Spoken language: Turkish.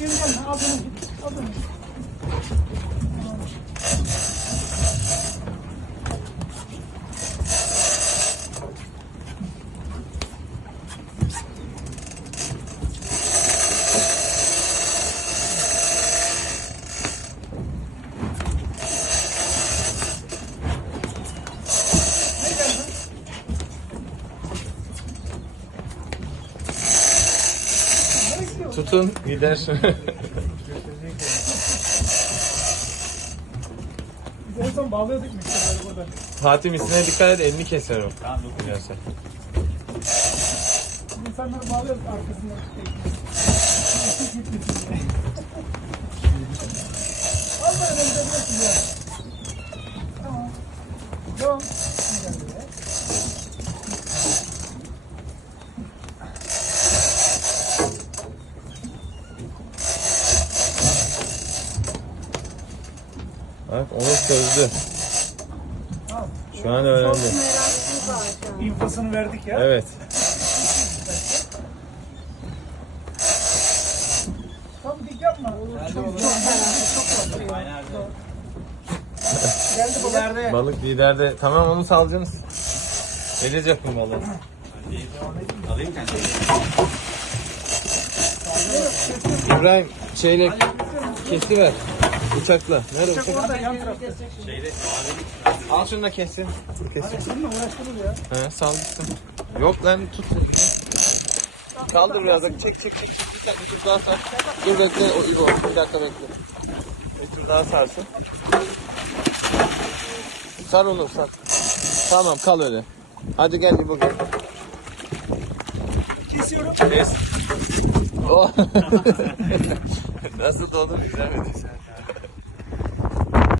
Geri gel. Al bunu. Tutun gider. Biz en son bağlıyorduk mikserleri burada. Fatih misine dikkat et elini keser o. Giderse. İnsanları bağlıyorduk arkasından. Bak onu çözdü. Şu an öğrendi. İnfosunu verdik ya. Evet. Tam dik yapma. Çok çok çok. Geldi. İleride Balık liderde. Tamam onu salacaksınız. Vereceğiz yapın balığı. alayım kendi. İbrahim şeyle kesiver. Bıçakla. Nerede bıçak? Orada yan tarafta. Şeyde Al şunu da kesin. Kesin. Seninle uğraştırır ya. He sal gitsin. Yok lan tut. Kaldır biraz da çek çek çek. çek. Bir dakika dur daha sar. Dur bekle o İbo. Bir dakika bekle. Bir tur daha sarsın. Sar onu sar. Tamam kal öyle. Hadi gel İbo gel. Kesiyorum. Kes. Oh. Nasıl oldu? Güzel mi?